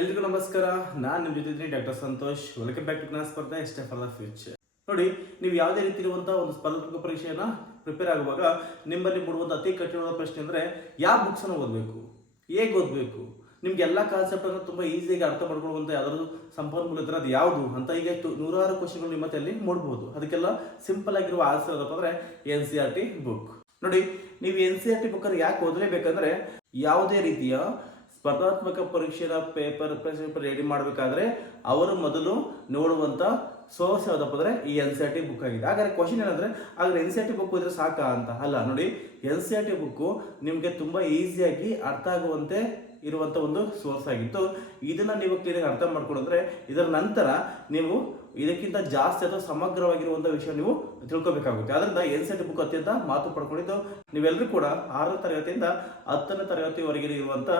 ಎಲ್ರಿಗೂ ನಮಸ್ಕಾರ. ನಾನು ನಿಮ್ಮ ಜೊತೆ ಇದ್ದೀನಿ doctor Santosh. Welcome back to ಜ್ಞಾನ ಸ್ಪರ್ಧೆ ಸ್ಟೆಪ್ ಫಾರ್ ದ ಫ್ಯೂಚರ್. ನೋಡಿ, ನೀವು ಯಾವುದೇ ರೀತಿ ಇರುವಂತಹ ಒಂದು ಸ್ಪರ್ಧಾತ್ಮಕ ಪರೀಕ್ಷೆಯನ್ನ ಪ್ರಿಪೇರ್ ಆಗುವಾಗ ನಿಮ್ಮಲ್ಲಿ ಮೂಡುವಂಥ ಅತಿ ಕಠಿಣವಾದ ಪ್ರಶ್ನೆ ಅಂದರೆ ಯಾವ ಬುಕ್ಸನ್ನು ಓದಬೇಕು, ಹೇಗೆ ಓದಬೇಕು, ನಿಮ್ಗೆ ಎಲ್ಲ ಕಾನ್ಸೆಪ್ಟ್ ಅನ್ನು ತುಂಬ ಈಸಿಯಾಗಿ ಅರ್ಥ ಮಾಡ್ಕೊಳ್ಳುವಂಥ ಯಾವ್ದಾದ್ರು ಸಂಪನ್ಮೂಲ ಇದ್ರೆ ಅದು ಯಾವುದು ಅಂತ ಈಗ ನೂರಾರು ಕ್ವಶನ್ಗಳು ನಿಮ್ಮ ಅಲ್ಲಿ ಮೂಡಬಹುದು. ಅದಕ್ಕೆಲ್ಲ ಸಿಂಪಲ್ ಆಗಿರುವ ಆನ್ಸರ್ ಏನಪ್ಪ ಅಂದರೆ NCERT ಬುಕ್. ನೋಡಿ, ನೀವು NCERT ಬುಕ್ಕನ್ನು ಯಾಕೆ ಓದಲೇಬೇಕಂದ್ರೆ ಯಾವುದೇ ರೀತಿಯ ಸ್ಪರ್ಧಾತ್ಮಕ ಪರೀಕ್ಷೆಯ ಪೇಪರ್ ರೆಡಿ ಮಾಡಬೇಕಾದ್ರೆ ಅವರು ಮೊದಲು ನೋಡುವಂಥ ಸೋರ್ಸ್ ಯಾವುದಪ್ಪ ಅಂದರೆ ಈ NCERT ಬುಕ್ ಆಗಿದೆ. ಹಾಗಾದ್ರೆ ಕ್ವಶನ್ ಏನಂದರೆ ಹಾಗಾದ್ರೆ NCERT ಬುಕ್ ಓದಿದ್ರೆ ಸಾಕಾ ಅಂತ ಅಲ್ಲ. ನೋಡಿ, NCERT ಬುಕ್ಕು ನಿಮಗೆ ತುಂಬ ಈಸಿಯಾಗಿ ಅರ್ಥ ಆಗುವಂತೆ ಇರುವಂಥ ಒಂದು ಸೋರ್ಸ್ ಆಗಿತ್ತು. ಇದನ್ನು ನೀವು ಕ್ಲಿಯರಾಗಿ ಅರ್ಥ ಮಾಡ್ಕೊಂಡ್ರೆ ಇದರ ನಂತರ ನೀವು ಇದಕ್ಕಿಂತ ಜಾಸ್ತಿ ಅಥವಾ ಸಮಗ್ರವಾಗಿರುವಂಥ ವಿಷಯ ನೀವು ತಿಳ್ಕೊಬೇಕಾಗುತ್ತೆ. ಅದರಿಂದ NCERT ಬುಕ್ ಅತ್ಯಂತ ಮಾತು ಪಡ್ಕೊಂಡಿದ್ದು ನೀವೆಲ್ಲರೂ ಕೂಡ 6ನೇ ತರಗತಿಯಿಂದ 10ನೇ ತರಗತಿವರೆಗೆ ಇರುವಂಥ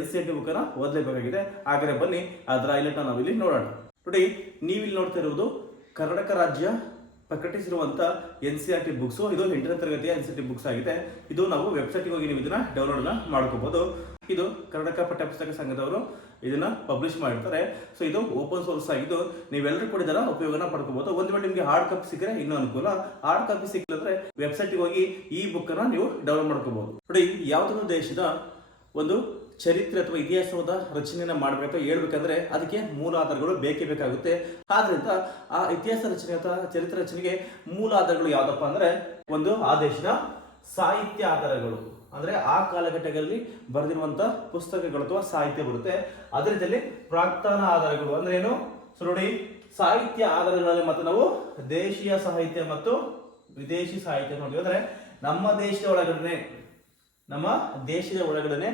NCERT ಬುಕ್ಕನ್ನು ಓದಲೇಬೇಕಾಗಿದೆ. ಹಾಗಾದರೆ ಬನ್ನಿ ಅದರ ಹೈಲೈಟ್ ನಾವಿಲ್ಲಿ ನೋಡೋಣ. ನೋಡಿ, ನೀವಿಲ್ಲಿ ನೋಡ್ತಾ ಇರುವುದು ಕರ್ನಾಟಕ ರಾಜ್ಯ ಪ್ರಕಟಿಸಿರುವಂಥ NCERT ಬುಕ್ಸು. ಇದು 8ನೇ ತರಗತಿಯ NCERT ಬುಕ್ಸ್ ಆಗಿದೆ. ಇದು ನಾವು ವೆಬ್ಸೈಟ್ಗೆ ಹೋಗಿ ನೀವು ಇದನ್ನು ಡೌನ್ಲೋಡ್ನ ಮಾಡ್ಕೋಬಹುದು. ಇದು ಕರ್ನಾಟಕ ಪಠ್ಯಪುಸ್ತಕ ಸಂಘದವರು ಇದನ್ನ ಪಬ್ಲಿಷ್ ಮಾಡಿರ್ತಾರೆ. ಸೊ ಇದು ಓಪನ್ ಸೋರ್ಸ್ ಆಗಿದ್ದು ನೀವೆಲ್ಲರೂ ಕೂಡ ಇದರ ಉಪಯೋಗನ ಪಡ್ಕೋಬಹುದು. ಒಂದು ವೇಳೆ ನಿಮಗೆ ಹಾರ್ಡ್ ಕಾಪಿ ಸಿಕ್ಕರೆ ಇನ್ನೂ ಅನುಕೂಲ. ಹಾರ್ಡ್ ಕಾಪಿ ಸಿಕ್ಕಿದ್ರೆ ವೆಬ್ಸೈಟ್ಗೆ ಹೋಗಿ ಈ ಬುಕ್ ಅನ್ನ ನೀವು ಡೌನ್ಲೋಡ್ ಮಾಡ್ಕೋಬಹುದು. ನೋಡಿ, ಯಾವುದೊಂದು ದೇಶದ ಒಂದು ಚರಿತ್ರೆ ಅಥವಾ ಇತಿಹಾಸದ ರಚನೆಯನ್ನ ಮಾಡಬೇಕು ಹೇಳ್ಬೇಕಂದ್ರೆ ಅದಕ್ಕೆ ಮೂಲ ಆಧಾರಗಳು ಬೇಕೇ ಬೇಕಾಗುತ್ತೆ. ಆದ್ರಿಂದ ಆ ಇತಿಹಾಸ ರಚನೆ ಅಥವಾ ಚರಿತ್ರೆ ರಚನೆಗೆ ಮೂಲ ಆಧಾರಗಳು ಯಾವ್ದಪ್ಪ ಅಂದ್ರೆ ಒಂದು ಆ ದೇಶದ ಸಾಹಿತ್ಯ ಆಧಾರಗಳು, ಅಂದ್ರೆ ಆ ಕಾಲಘಟ್ಟಗಳಲ್ಲಿ ಬರೆದಿರುವಂತ ಪುಸ್ತಕಗಳು ಅಥವಾ ಸಾಹಿತ್ಯ ಬರುತ್ತೆ. ಅದೇ ರೀತಿಯಲ್ಲಿ ಪ್ರಾಕ್ತನ ಆಧಾರಗಳು ಅಂದ್ರೆ ಏನು? ಸೊ ನೋಡಿ, ಸಾಹಿತ್ಯ ಆಧಾರಗಳಲ್ಲಿ ಮತ್ತೆ ನಾವು ದೇಶೀಯ ಸಾಹಿತ್ಯ ಮತ್ತು ವಿದೇಶಿ ಸಾಹಿತ್ಯ ನೋಡ್ತೀವಿ. ಅಂದ್ರೆ ನಮ್ಮ ದೇಶದ ಒಳಗಡೆ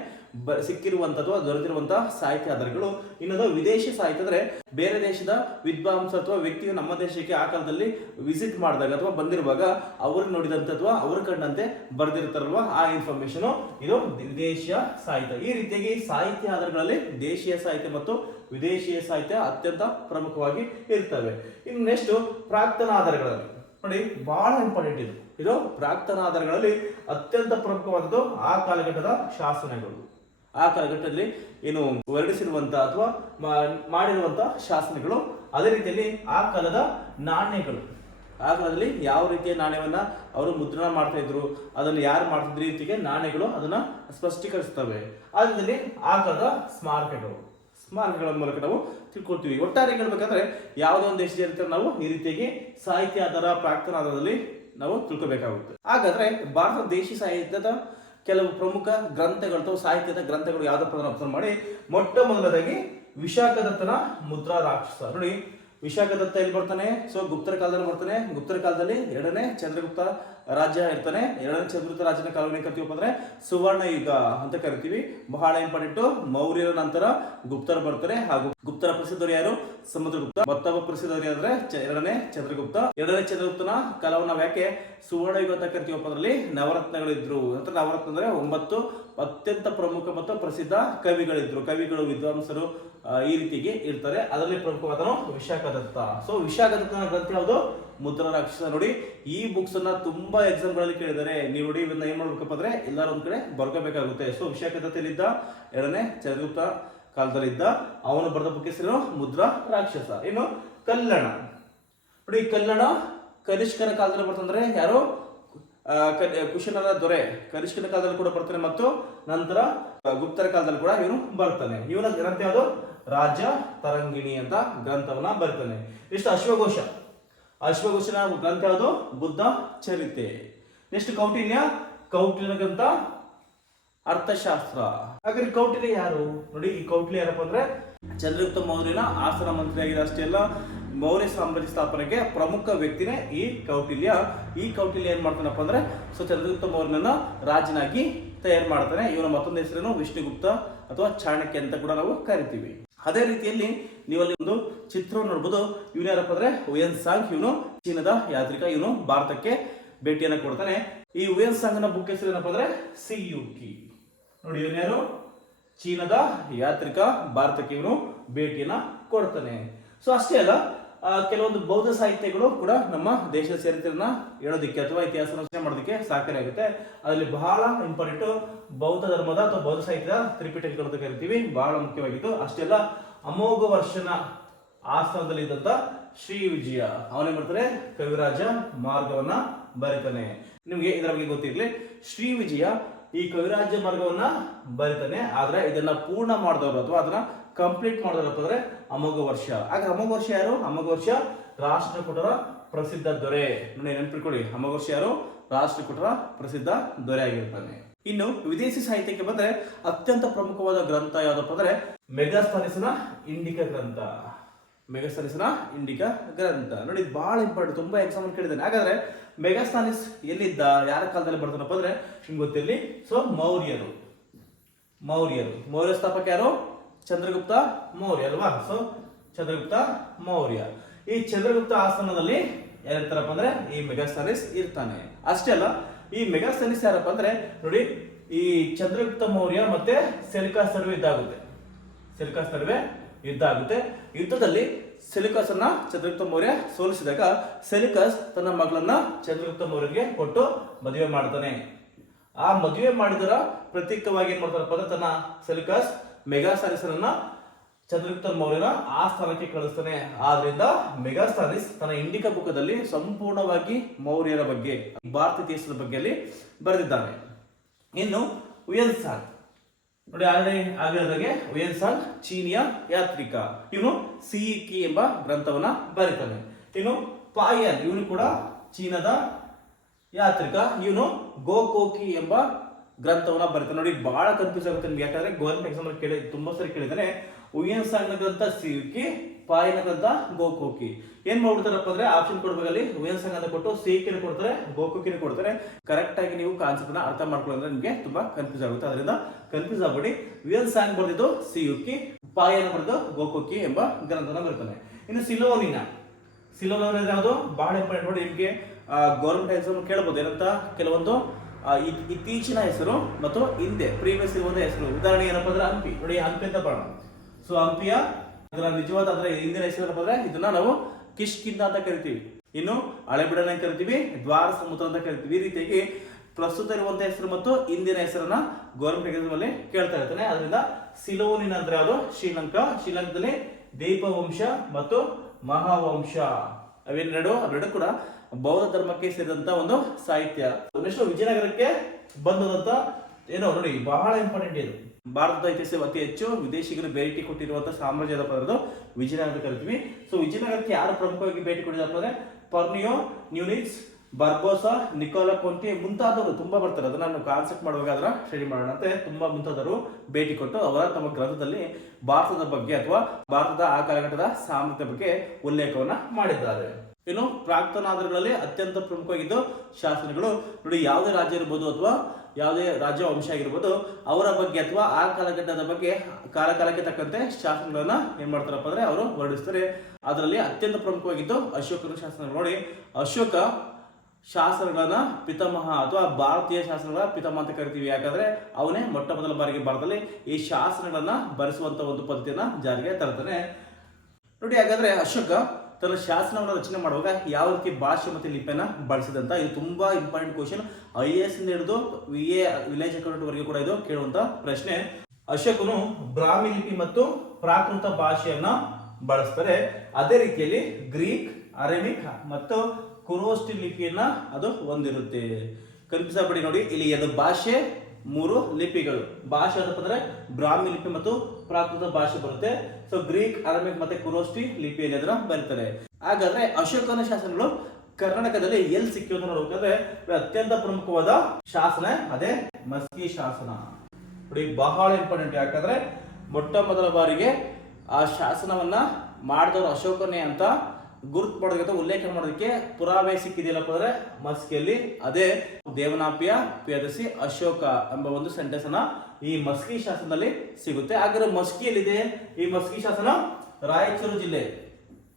ಸಿಕ್ಕಿರುವಂಥದ್ದು ದೊರೆತಿರುವಂತಹ ಸಾಹಿತ್ಯ ಆಧಾರಗಳು. ಇನ್ನೊಂದು ವಿದೇಶಿ ಸಾಹಿತ್ಯ ಅಂದ್ರೆ ಬೇರೆ ದೇಶದ ವಿದ್ವಾಂಸ ಅಥವಾ ವ್ಯಕ್ತಿಯು ನಮ್ಮ ದೇಶಕ್ಕೆ ಆ ಕಾಲದಲ್ಲಿ ವಿಸಿಟ್ ಮಾಡಿದಾಗ ಅಥವಾ ಬಂದಿರುವಾಗ ಅವರು ನೋಡಿದಂತೆ ಅಥವಾ ಅವರು ಕಂಡಂತೆ ಬರೆದಿರ್ತಾರಲ್ವಾ ಆ ಇನ್ಫಾರ್ಮೇಶನ್, ಇದು ವಿದೇಶಿಯ ಸಾಹಿತ್ಯ. ಈ ರೀತಿಯಾಗಿ ಸಾಹಿತ್ಯ ಆಧಾರಗಳಲ್ಲಿ ದೇಶೀಯ ಸಾಹಿತ್ಯ ಮತ್ತು ವಿದೇಶಿಯ ಸಾಹಿತ್ಯ ಅತ್ಯಂತ ಪ್ರಮುಖವಾಗಿ ಇರ್ತವೆ. ಇನ್ನು ನೆಕ್ಸ್ಟ್ ಪ್ರಾಕ್ತನ ಆಧಾರಗಳಲ್ಲಿ ನೋಡಿ, ಬಹಳ ಇಂಪಾರ್ಟೆಂಟ್ ಇದು ಪ್ರಾಕ್ತನ ಆಧಾರಗಳಲ್ಲಿ ಅತ್ಯಂತ ಪ್ರಮುಖವಾದದ್ದು ಆ ಕಾಲಘಟ್ಟದ ಶಾಸನಗಳು. ಆ ಕಾಲಘಟ್ಟದಲ್ಲಿ ಏನು ಹೊರಡಿಸಿರುವಂತಹ ಅಥವಾ ಮಾಡಿರುವಂತಹ ಶಾಸನಗಳು. ಅದೇ ರೀತಿಯಲ್ಲಿ ಆ ಕಾಲದ ನಾಣ್ಯಗಳು, ಆ ಕಾಲದಲ್ಲಿ ಯಾವ ರೀತಿಯ ನಾಣ್ಯವನ್ನ ಅವರು ಮುದ್ರಣ ಮಾಡ್ತಾ ಇದ್ರು, ಅದನ್ನು ಯಾರು ಮಾಡ್ತಿದ್ರು, ಈ ರೀತಿಗೆ ನಾಣ್ಯಗಳು ಅದನ್ನ ಸ್ಪಷ್ಟೀಕರಿಸ್ತವೆ. ಅದರಲ್ಲಿ ಆ ಕಾಲದ ಸ್ಮಾರಕಗಳ ಮೂಲಕ ನಾವು ತಿಳ್ಕೊಳ್ತೀವಿ. ಒಟ್ಟಾರೆ ಹೇಳ್ಬೇಕಂದ್ರೆ ಯಾವುದೋ ಒಂದು ದೇಶದ ಚರಿತ್ರೆ ನಾವು ಈ ರೀತಿಯಾಗಿ ಸಾಹಿತ್ಯ ಆಧಾರ ಪ್ರಾಕ್ತನ ಆಧಾರದಲ್ಲಿ ನಾವು ತಿಳ್ಕೊಬೇಕಾಗುತ್ತೆ. ಹಾಗಾದ್ರೆ ಭಾರತದ ದೇಶಿ ಸಾಹಿತ್ಯದ ಕೆಲವು ಪ್ರಮುಖ ಗ್ರಂಥಗಳು ಅಥವಾ ಸಾಹಿತ್ಯದ ಗ್ರಂಥಗಳು ಯಾವ್ದಪ್ಪ ಅಬ್ಸರ್ವ್ ಮಾಡಿ. ಮೊಟ್ಟ ಮೊದಲದಾಗಿ ವಿಶಾಖದತ್ತನ ಮುದ್ರಾ ರಾಕ್ಷಸ. ನೋಡಿ, ವಿಶಾಖದತ್ತ ಎಲ್ಲಿ ಬರ್ತಾನೆ? ಸೊ ಗುಪ್ತರ ಕಾಲದಲ್ಲಿ ಬರ್ತಾನೆ. ಗುಪ್ತರ ಕಾಲದಲ್ಲಿ 2ನೇ ಚಂದ್ರಗುಪ್ತ ರಾಜ್ಯ ಇರ್ತಾನೆ. 2ನೇ ಚಂದ್ರಗುಪ್ತ ರಾಜ್ಯನ ಕಾಲವನ್ನು ಕರಿತೀವಪ್ಪ ಅಂದ್ರೆ ಸುವರ್ಣ ಯುಗ ಅಂತ ಕರಿತೀವಿ. ಬಹಳ ಇಂಪಾರ್ಟೆಂಟ್. ಮೌರ್ಯರ ನಂತರ ಗುಪ್ತರ ಬರ್ತಾರೆ. ಹಾಗೂ ಗುಪ್ತರ ಪ್ರಸಿದ್ಧರು ಯಾರು? ಸಮುದ್ರಗುಪ್ತ. ಮತ್ತೊಬ್ಬ ಪ್ರಸಿದ್ಧರು ಅಂದ್ರೆ 2ನೇ ಚಂದ್ರಗುಪ್ತ. 2ನೇ ಚಂದ್ರಗುಪ್ತನ ಕಾಲವನ್ನು ನಾವು ಯಾಕೆ ಸುವರ್ಣ ಯುಗ ಅಂತ ಕರಿತೀವಪ್ಪ ಅಂದ್ರೆ ನವರತ್ನಗಳಿದ್ರು ಅಂತ. ನವರತ್ನ ಅಂದ್ರೆ 9 ಅತ್ಯಂತ ಪ್ರಮುಖ ಮತ್ತು ಪ್ರಸಿದ್ಧ ಕವಿಗಳು, ವಿದ್ವಾಂಸರು ಈ ರೀತಿಗೆ ಇರ್ತಾರೆ. ಅದರಲ್ಲಿ ಪ್ರಮುಖವಾದನು ವಿಶಾಖದತ್ತ. ಸೊ ವಿಶಾಖದತ್ತನ ಗ್ರಂಥ ಯಾವುದು? ಮುದ್ರಾ ರಾಕ್ಷಸ. ನೋಡಿ, ಈ ಬುಕ್ಸ್ ಅನ್ನ ತುಂಬಾ ಎಕ್ಸಾಮ್ ಗಳಲ್ಲಿ ಕೇಳಿದ್ದಾರೆ. ನೀವು ನೋಡಿ ಇವನ್ನ ಏನ್ ಮಾಡ್ಬೇಕಪ್ಪ ಅಂದ್ರೆ ಎಲ್ಲಾರು ಒಂದ್ ಕಡೆ ಬರ್ಕೋಬೇಕಾಗುತ್ತೆ. ಸೊ ವಿಶಾಖದತ್ತಲ್ಲಿದ್ದ 2ನೇ ಚಂದ್ರಗುಪ್ತ ಕಾಲದಲ್ಲಿದ್ದ ಅವನು ಬರೆದ ಬುಕ್ ಹೆಸರು ಮುದ್ರಾ ರಾಕ್ಷಸ. ಇನ್ನು ಕಲ್ಲಣ. ನೋಡಿ, ಕಲ್ಲಣ ಕನಿಷ್ಕನ ಕಾಲದಲ್ಲಿ ಬರ್ತಂದ್ರೆ ಯಾರು? ಕುಶನರ ದೊರೆ ಕನಿಷ್ಕನ ಕಾಲದಲ್ಲಿ ಕೂಡ ಬರ್ತಾನೆ ಮತ್ತು ನಂತರ ಗುಪ್ತರ ಕಾಲದಲ್ಲಿ ಕೂಡ ಇವನು ಬರ್ತಾನೆ. ಇವನ ಗ್ರಂಥ ಯಾವುದು? ರಾಜ ತರಂಗಿಣಿ ಅಂತ ಗ್ರಂಥವನ್ನ ಬರ್ತಾನೆ. ನೆಕ್ಸ್ಟ್ ಅಶ್ವಘೋಷನ ಗ್ರಂಥ ಯಾವುದು? ಬುದ್ಧ ಚರಿತೆ. ನೆಕ್ಸ್ಟ್ ಕೌಟಿಲ್ಯ ಗ್ರಂಥ ಅರ್ಥಶಾಸ್ತ್ರ. ಹಾಗಾದ್ರೆ ಕೌಟಿಲ್ಯ ಯಾರು? ನೋಡಿ, ಈ ಕೌಟಿಲ್ಯ ಯಾರಪ್ಪ ಅಂದ್ರೆ ಚಂದ್ರಗುಪ್ತ ಮೌರ್ಯನ ಆಸ್ಥಾನ ಮಂತ್ರಿ ಆಗಿದೆ. ಅಷ್ಟೇ ಅಲ್ಲ, ಮೌರ್ಯ ಸಾಮ್ರಾಜ್ಯ ಸ್ಥಾಪನೆಗೆ ಪ್ರಮುಖ ವ್ಯಕ್ತಿನೇ ಈ ಕೌಟಿಲ್ಯ. ಈ ಕೌಟಿಲ್ಯ ಏನ್ ಮಾಡ್ತಾನಪ್ಪ ಅಂದ್ರೆ ಚಂದ್ರಗುಪ್ತ ಮೌರ್ಯನ ರಾಜನಾಗಿ ತಯಾರು ಮಾಡ್ತಾನೆ. ಇವನ ಮತ್ತೊಂದು ಹೆಸರೇನು? ವಿಷ್ಣುಗುಪ್ತ ಅಥವಾ ಚಾಣಕ್ಯ ಅಂತ ಕೂಡ ನಾವು ಕರಿತೀವಿ. ಅದೇ ರೀತಿಯಲ್ಲಿ ನೀವಲ್ಲಿ ಒಂದು ಚಿತ್ರವನ್ನು ನೋಡ್ಬೋದು. ಇವನು ಯಾರಪ್ಪ ಅಂದ್ರೆ ಹುಯೆನ್ ಸಾಂಗ್. ಇವನು ಚೀನಾದ ಯಾತ್ರಿಕ. ಇವನು ಭಾರತಕ್ಕೆ ಭೇಟಿಯನ್ನು ಕೊಡ್ತಾನೆ. ಈ ಹುಯೆನ್ ಸಾಂಗ್ನ ಬುಕ್ ಹೆಸರು ಏನಪ್ಪ ಅಂದ್ರೆ ಸಿಯುಕಿ. ನೋಡಿ, ಇವನು ಯಾರು? ಚೀನಾದ ಯಾತ್ರಿಕ, ಭಾರತಕ್ಕೆ ಇವನು ಭೇಟಿಯನ್ನ ಕೊಡ್ತಾನೆ. ಸೊ ಅಷ್ಟೇ ಅಲ್ಲ, ಕೆಲವೊಂದು ಬೌದ್ಧ ಸಾಹಿತ್ಯಗಳು ಕೂಡ ನಮ್ಮ ದೇಶದ ಚರಿತ್ರೆಯನ್ನ ಹೇಳೋದಿಕ್ಕೆ ಅಥವಾ ಇತಿಹಾಸ ರಚನೆ ಮಾಡೋದಕ್ಕೆ ಸಹಕಾರಿಯಾಗುತ್ತೆ. ಅದರಲ್ಲಿ ಬಹಳ ಇಂಪಾರ್ಟೆಂಟ್ ಬೌದ್ಧ ಧರ್ಮದ ಅಥವಾ ಬೌದ್ಧ ಸಾಹಿತ್ಯದ ತ್ರಿಪಿಟಕಗಳು ಅಂತ ಕರಿತೀವಿ, ಬಹಳ ಮುಖ್ಯವಾಗಿತ್ತು. ಅಷ್ಟೆಲ್ಲ ಅಮೋಘ ವರ್ಷನ ಆಸ್ಥಾನದಲ್ಲಿ ಇದ್ದಂತ ಶ್ರೀ ವಿಜಯ ಅವನೇ ಬರ್ತಾರೆ ಕವಿರಾಜ ಮಾರ್ಗವನ್ನ ಬರೀತಾನೆ. ನಿಮ್ಗೆ ಇದರ ಬಗ್ಗೆ ಗೊತ್ತಿರ್ಲಿ, ಶ್ರೀ ವಿಜಯ ಈ ಕವಿರಾಜ್ಯ ಮಾರ್ಗವನ್ನ ಬರೀತಾನೆ. ಆದ್ರೆ ಇದನ್ನ ಪೂರ್ಣ ಮಾಡಿದವರು ಅಥವಾ ಅದನ್ನ ಕಂಪ್ಲೀಟ್ ಮಾಡಿದವರು ಅಂತಂದ್ರೆ ಅಮೋಘ ವರ್ಷ. ಹಾಗೆ ಅಮೋಘ ವರ್ಷ ಯಾರು? ಅಮೋಘ ವರ್ಷ ರಾಷ್ಟ್ರಕೂಟರ ಪ್ರಸಿದ್ಧ ದೊರೆ. ನೋಡಿ ನೆನಪಿಟ್ಕೊಳ್ಳಿ, ಅಮೋಘ ವರ್ಷ ಯಾರು? ರಾಷ್ಟ್ರಕೂಟರ ಪ್ರಸಿದ್ಧ ದೊರೆ ಆಗಿರ್ತಾನೆ. ಇನ್ನು ವಿದೇಶಿ ಸಾಹಿತ್ಯಕ್ಕೆ ಬಂದ್ರೆ ಅತ್ಯಂತ ಪ್ರಮುಖವಾದ ಗ್ರಂಥ ಯಾವ್ದಪ್ಪ ಅಂದ್ರೆ ಮೆಗಾಸ್ಥಾನಿಸ್ನ ಇಂಡಿಕಾ ಗ್ರಂಥ. ಮೆಗಾಸ್ಥಾನಿಸ್ನ ಇಂಡಿಕಾ ಗ್ರಂಥ ನೋಡಿ ಬಹಳ ಇಂಪಾರ್ಟೆಂಟ್, ತುಂಬಾ ಎಕ್ಸಾಮ್ ಕೇಳಿದ್ದಾನೆ. ಹಾಗಾದ್ರೆ ಮೆಗಾಸ್ಥಾನಿಸ್ ಎಲ್ಲಿದ್ದ, ಯಾರ ಕಾಲದಲ್ಲಿ ಬರ್ತಾನಪ್ಪ ಅಂದ್ರೆ ನಿಮ್ಗೆ ಗೊತ್ತಿರಲಿ. ಸೊ ಮೌರ್ಯರು ಮೌರ್ಯ ಸ್ಥಾಪಕ ಯಾರು? ಚಂದ್ರಗುಪ್ತ ಮೌರ್ಯ ಅಲ್ವಾ? ಸೊ ಚಂದ್ರಗುಪ್ತ ಮೌರ್ಯ. ಈ ಚಂದ್ರಗುಪ್ತ ಆಸ್ಥಾನದಲ್ಲಿ ಯಾರಿರ್ತಾರಪ್ಪ ಅಂದ್ರೆ ಈ ಮೆಗಾಸ್ಥಾನಿಸ್ ಇರ್ತಾನೆ. ಅಷ್ಟೇ ಅಲ್ಲ, ಈ ಮೆಗಾಸ್ಥಾನಿಸ್ ಯಾರಪ್ಪ ಅಂದ್ರೆ ನೋಡಿ, ಈ ಚಂದ್ರಗುಪ್ತ ಮೌರ್ಯ ಮತ್ತೆ ಸೆಲ್ಯೂಕಸ್ ನಡುವೆ ಯುದ್ಧ ಆಗುತ್ತೆ. ಯುದ್ಧದಲ್ಲಿ ಸೆಲ್ಯೂಕಸ್ ಅನ್ನ ಚಂದ್ರಗುಪ್ತ ಮೌರ್ಯ ಸೋಲಿಸಿದಾಗ ಸೆಲ್ಯೂಕಸ್ ತನ್ನ ಮಗಳನ್ನ ಚಂದ್ರಗುಪ್ತ ಮೌರ್ಯಗೆ ಕೊಟ್ಟು ಮದುವೆ ಮಾಡ್ತಾನೆ. ಆ ಮದುವೆ ಮಾಡಿದರ ಪ್ರತೀಕವಾಗಿ ಏನ್ ಮಾಡ್ತಾರಪ್ಪ ಅಂದ್ರೆ ತನ್ನ ಸೆಲ್ಯೂಕಸ್ ಮೆಗಾಸ್ಥಾನಿಸನನ್ನ ಚಂದ್ರಗುಪ್ತ ಮೌರ್ಯನ ಆ ಸ್ಥಾನಕ್ಕೆ ಕಳಿಸ್ತಾನೆ. ಆದ್ರಿಂದ ಮೆಗಾಸ್ಥಾನಿಸ್ ತನ್ನ ಇಂಡಿಕಾ ಬುಕ್ದಲ್ಲಿ ಸಂಪೂರ್ಣವಾಗಿ ಮೌರ್ಯರ ಬಗ್ಗೆ, ಭಾರತ ದೇಶದ ಬಗ್ಗೆ ಅಲ್ಲಿ ಬರೆದಿದ್ದಾನೆ. ಇನ್ನು ಹುಯೆನ್ ಸಾಂಗ್ ನೋಡಿ, ಆಗಿರೋದಾಗೆ ಹುಯೆನ್ ಸಾಂಗ್ ಚೀನಿಯ ಯಾತ್ರಿಕ. ಇವನು ಸಿಇಕಿ ಎಂಬ ಗ್ರಂಥವನ್ನ ಬರೀತಾನೆ. ಇನ್ನು ಪಾಯನ್ ಇವನು ಕೂಡ ಚೀನಾದ ಯಾತ್ರಿಕ. ಇವನು ಗೋಕೋಕಿ ಎಂಬ ಗ್ರಂಥವನ್ನ ಬರೀತಾನೆ. ನೋಡಿ ಬಹಳ ಕನ್ಫ್ಯೂಸ್ ಆಗುತ್ತೆ ನಿಮ್ಗೆ, ಯಾಕಂದ್ರೆ ಗವರ್ಮೆಂಟ್ ಎಕ್ಸಾಮ್ ಅಲ್ಲಿ ತುಂಬಾ ಸರಿ ಕೇಳಿದಾನೆ. ಹುಯೆನ್ ಸಾಂಗ್ ನ ಗ್ರಂಥ ಸಿಇಕಿ, ಪಾಯನ್ ಗ್ರಂಥ ಗೋಕೋಕಿ. ಏನ್ ಮಾಡ್ಬಿಡ್ತಾರಪ್ಪ ಅಂದ್ರೆ ಆಪ್ಷನ್ ಕೊಡ್ಬೇಕಲ್ಲಿ ಹುಯೆನ್ ಸಾಂಗ್ ಅಂತ ಕೊಟ್ಟು ಸಿಇಕಿನ ಕೊಡ್ತಾರೆ, ಗೋಕೋಕಿನ ಕೊಡ್ತಾರೆ. ಕರೆಕ್ಟ್ ಆಗಿ ನೀವು ಕಾನ್ಸೆಪ್ಟ್ ನ ಅರ್ಥ ಮಾಡ್ಕೊಳ್ಳೋದ್ರೆ ನಿಮ್ಗೆ ತುಂಬಾ ಕನ್ಫ್ಯೂಸ್ ಆಗುತ್ತೆ. ಅದರಿಂದ ಕನ್ಫ್ಯೂಸ್ ಆಗ್ಬೇಡಿ. ಹುಯೆನ್ ಸಾಂಗ್ ಬರೆದಿದ್ದು ಸಿಇಕಿ, ಪಾಯನ್ ಬರೆದು ಗೋಕೋಕಿ ಎಂಬ ಗ್ರಂಥನ ಬರ್ತಾನೆ. ಇನ್ನು ಸಿಲೋನಿನ ಯಾವುದು ಬಹಳ ಇಂಪಾರ್ಟೆಂಟ್ ನೋಡಿ, ನಿಮ್ಗೆ ಗೌರ್ಮೆಂಟ್ ಎಕ್ಸಾಮ್ ಕೇಳಬಹುದು. ಏನಂತ ಕೆಲವೊಂದು ಇತ್ತೀಚಿನ ಹೆಸರು ಮತ್ತು ಹಿಂದೆ ಪ್ರೀವಿಯಸ್ ಇರುವಂತ ಹೆಸರು. ಉದಾಹರಣೆ ಏನಪ್ಪ ಅಂದ್ರೆ ಹಂಪಿ. ನೋಡಿ ಹಂಪಿ ಅಂತ ಬರೋಣ. ಸೊ ಹಂಪಿಯ ಅದರ ನಿಜವಾದ ಅದರ ಹಿಂದಿನ ಹೆಸರು ಏನಪ್ಪ ಅಂದ್ರೆ ಇದನ್ನ ನಾವು ಕಿಷ್ಕಿಂಧ ಅಂತ ಕರಿತೀವಿ. ಇನ್ನು ಹಳೆಬಿಡನೆ ಅಂತ ಕರಿತೀವಿ, ದ್ವಾರ ಸಮುದ್ರ ಅಂತ ಕರಿತೀವಿ. ಈ ರೀತಿಯಾಗಿ ಪ್ರಸ್ತುತ ಇರುವಂತಹ ಹೆಸರು ಮತ್ತು ಹಿಂದಿನ ಹೆಸರನ್ನ ಗೌರ್ಮೆಂಟ್ ಎಕ್ಸಾಮ್ ಅಲ್ಲಿ ಕೇಳ್ತಾ ಇರ್ತಾನೆ. ಅದರಿಂದ ಸಿಲೋನಿನ ಅಂದ್ರೆ ಅದು ಶ್ರೀಲಂಕಾದಲ್ಲಿ ದೀಪವಂಶ ಮತ್ತು ಮಹಾವಂಶ ಅವೆರಡು ಕೂಡ ಬೌದ್ಧ ಧರ್ಮಕ್ಕೆ ಸೇರಿದಂತ ಒಂದು ಸಾಹಿತ್ಯ. ನೆಕ್ಸ್ಟ್ ವಿಜಯನಗರಕ್ಕೆ ಬಂದಂತ ಏನೋ ನೋಡಿ ಬಹಳ ಇಂಪಾರ್ಟೆಂಟ್ ಇದು. ಭಾರತದ ಇತಿಹಾಸ ಅತಿ ಹೆಚ್ಚು ವಿದೇಶಿಗರು ಭೇಟಿ ಕೊಟ್ಟಿರುವಂತಹ ಸಾಮ್ರಾಜ್ಯದ ಪದರದು ವಿಜಯನಗರ ಕರಿತೀವಿ. ಸೊ ವಿಜಯನಗರಕ್ಕೆ ಯಾರು ಪ್ರಮುಖವಾಗಿ ಭೇಟಿ ಕೊಟ್ಟಿದ್ದಾರೆ ಅಂದ್ರೆ ಪರ್ನಿಯೋ, ನ್ಯೂನಿಕ್ಸ್, ಬರ್ಬೋಸಾ, ನಿಕೋಲಾ ಕೊಂಟಿ ಮುಂತಾದವರು ತುಂಬಾ ಬರ್ತಾರೆ. ಅದನ್ನ ನಾವು ಕಾನ್ಸೆಪ್ಟ್ ಮಾಡುವಾಗ ಅದರ ಸ್ಟಡಿ ಮಾಡೋಣ ಅಂತ ತುಂಬಾ ಮುಂತಾದವರು ಭೇಟಿ ಕೊಟ್ಟು ಅವರ ತಮ್ಮ ಗ್ರಂಥದಲ್ಲಿ ಭಾರತದ ಬಗ್ಗೆ ಅಥವಾ ಭಾರತದ ಆ ಕಾಲಘಟ್ಟದ ಸಾಮ್ರಾಜ್ಯದ ಬಗ್ಗೆ ಉಲ್ಲೇಖವನ್ನ ಮಾಡಿದ್ದಾರೆ. ಇನ್ನು ಪ್ರಾಕ್ತನ ಆಧಾರಗಳಲ್ಲಿ ಅತ್ಯಂತ ಪ್ರಮುಖವಾಗಿದ್ದು ಶಾಸನಗಳು ನೋಡಿ, ಯಾವುದೇ ರಾಜ್ಯ ಇರ್ಬೋದು ಅಥವಾ ಯಾವುದೇ ರಾಜ್ಯ ವಂಶ ಆಗಿರ್ಬೋದು ಅವರ ಬಗ್ಗೆ ಅಥವಾ ಆ ಕಾಲಘಟ್ಟದ ಬಗ್ಗೆ ಕಾಲಕ್ಕೆ ತಕ್ಕಂತೆ ಶಾಸನಗಳನ್ನ ಏನ್ ಮಾಡ್ತಾರಪ್ಪ ಅಂದ್ರೆ ಅವರು ಹೊರಡಿಸ್ತಾರೆ. ಅದರಲ್ಲಿ ಅತ್ಯಂತ ಪ್ರಮುಖವಾಗಿದ್ದು ಅಶೋಕನ ಶಾಸನಗಳು. ನೋಡಿ ಅಶೋಕ ಶಾಸನಗಳನ್ನ ಪಿತಾಮಹ ಅಥವಾ ಭಾರತೀಯ ಶಾಸನಗಳ ಪಿತಾಮಹ ಅಂತ ಕರಿತೀವಿ. ಯಾಕಂದ್ರೆ ಅವನೇ ಮೊಟ್ಟ ಮೊದಲ ಬಾರಿಗೆ ಭಾರತದಲ್ಲಿ ಈ ಶಾಸನಗಳನ್ನ ಬರೆಸುವಂತ ಒಂದು ಪದ್ಧತಿಯನ್ನ ಜಾರಿಗೆ ತರ್ತಾನೆ. ನೋಡಿ ಹಾಗಾದ್ರೆ ಅಶೋಕ ತನ್ನ ಶಾಸನವನ್ನು ರಚನೆ ಮಾಡುವಾಗ ಯಾವ ರೀತಿ ಭಾಷೆ ಮತ್ತು ಲಿಪಿಯನ್ನ ಬಳಸಿದಂತ, ಇದು ತುಂಬಾ ಇಂಪಾರ್ಟೆಂಟ್ ಕ್ವಶನ್. IAS ಇಂದ ಹಿಡಿದು ವಿಲೇಜ್ ಅಕೌಂಟ್ ವರೆಗೂ ಕೂಡ ಇದು ಕೇಳುವಂತ ಪ್ರಶ್ನೆ. ಅಶೋಕನು ಬ್ರಾಹ್ಮಿ ಲಿಪಿ ಮತ್ತು ಪ್ರಾಕೃತ ಭಾಷೆಯನ್ನ ಬಳಸ್ತಾರೆ. ಅದೇ ರೀತಿಯಲ್ಲಿ ಗ್ರೀಕ್, ಅರೇಮಿಕ್ ಮತ್ತು ಕುರೋಸ್ಟಿ ಲಿಪಿಯನ್ನ ಅದು ಹೊಂದಿರುತ್ತೆ. ಕನ್ಫ್ಯೂಸ್ ಆಗ್ಬೇಡಿ. ನೋಡಿ ಇಲ್ಲಿ ಎರಡು ಭಾಷೆ, ಮೂರು ಲಿಪಿಗಳು. ಭಾಷೆ ಅಂದ್ರೆ ಬ್ರಾಹ್ಮಿ ಲಿಪಿ ಮತ್ತು ಪ್ರಾಕೃತ ಭಾಷೆ ಬರುತ್ತೆ. ಸೊ ಗ್ರೀಕ್, ಅರೇಮಿಕ್ ಮತ್ತೆ ಕುರೋಸ್ಟಿ ಲಿಪಿಯಲ್ಲಿ ಅದನ್ನ ಬರೀತಾರೆ. ಹಾಗಾದ್ರೆ ಅಶೋಕನ ಶಾಸನಗಳು ಕರ್ನಾಟಕದಲ್ಲಿ ಎಲ್ಲಿ ಸಿಕ್ಕಿವೆ ಅಂತ ನೋಡ್ಬೇಕಾದ್ರೆ ಅತ್ಯಂತ ಪ್ರಮುಖವಾದ ಶಾಸನ ಅದೇ ಮಸ್ಕಿ ಶಾಸನ. ನೋಡಿ ಬಹಳ ಇಂಪಾರ್ಟೆಂಟ್. ಯಾಕಂದ್ರೆ ಮೊಟ್ಟ ಮೊದಲ ಬಾರಿಗೆ ಆ ಶಾಸನವನ್ನ ಮಾಡಿದವರು ಅಶೋಕನೇ ಅಂತ ಗುರುತು ಮಾಡೋದಕ್ಕೆ ಉಲ್ಲೇಖ ಮಾಡೋದಕ್ಕೆ ಪುರಾವೆ ಸಿಕ್ಕಿದೆಯಲ್ಲಪ್ಪ ಅಂದ್ರೆ ಮಸ್ಕಿಯಲ್ಲಿ. ಅದೇ ದೇವನಾಪಿಯ ಪ್ರಿಯದರ್ಶಿ ಅಶೋಕ ಎಂಬ ಒಂದು ಸೆಂಟೆನ್ಸ್ ಅನ್ನ ಈ ಮಸ್ಕಿ ಶಾಸನದಲ್ಲಿ ಸಿಗುತ್ತೆ. ಹಾಗಾದ್ರೆ ಮಸ್ಕಿಯಲ್ಲಿದೆ ಈ ಮಸ್ಕಿ ಶಾಸನ ರಾಯಚೂರು ಜಿಲ್ಲೆ.